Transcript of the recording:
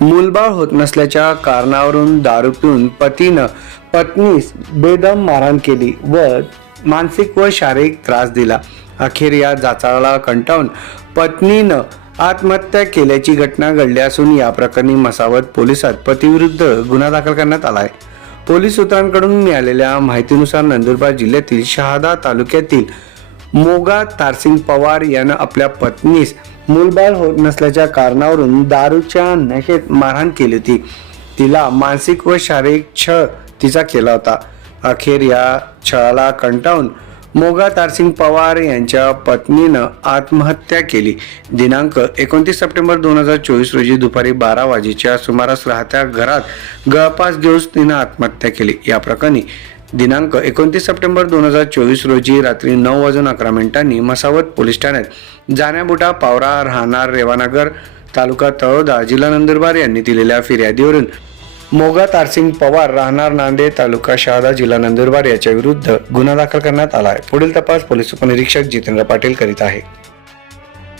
मूलबाळ होत नसल्याच्या कारणावरून दारू पिऊन पतीनं पत्नीस बेदम मारहाण केली व मानसिक व शारीरिक त्रास दिला. अखेर या जाचाला कंटाळून पत्नीनं आत्महत्या केल्याची घटना घडली असून या प्रकरणी मसावत पोलिसात पतीविरुद्ध गुन्हा दाखल करण्यात आला आहे पोलीस सूत्रांकडून मिळालेल्या माहितीनुसार नंदुरबार जिल्ह्यातील शहादा तालुक्यातील मोगा तारसिंग पवार यानं आपल्या पत्नीस मूलबाळ होत नसल्याच्या कारणावरून दारूच्या नशेत मारहाण केली होती. तिला मानसिक व शारीरिक छळ तिचा केला होता. अखेर या छळाला कंटाळून मोगा तारसिंग पवार यांच्या पत्नीनं आत्महत्या केली. दिनांक एकोणतीस सप्टेंबर दोन हजार चोवीस रोजी दुपारी बारा वाजेच्या सुमारास राहत्या घरात गळपास घेऊन तिनं आत्महत्या केली. या प्रकरणी दिनांक एकोणतीस सप्टेंबर दोन हजार चोवीस रोजी रात्री नऊ वाजून अकरा मिनिटांनी मसावत पोलीस ठाण्यात जाण्याबुटा पावरा राहणार रेवानगर तालुका तळोदा जिल्हा नंदुरबार यांनी दिलेल्या फिर्यादीवरून मोगा तारसिंग पवार राहणार नांदेड तालुका शहादा जिल्हा नंदुरबार याच्या विरुद्ध गुन्हा दाखल करण्यात आला आहे. पुढील तपास पोलीस उपनिरीक्षक जितेंद्र पाटील करीत आहे.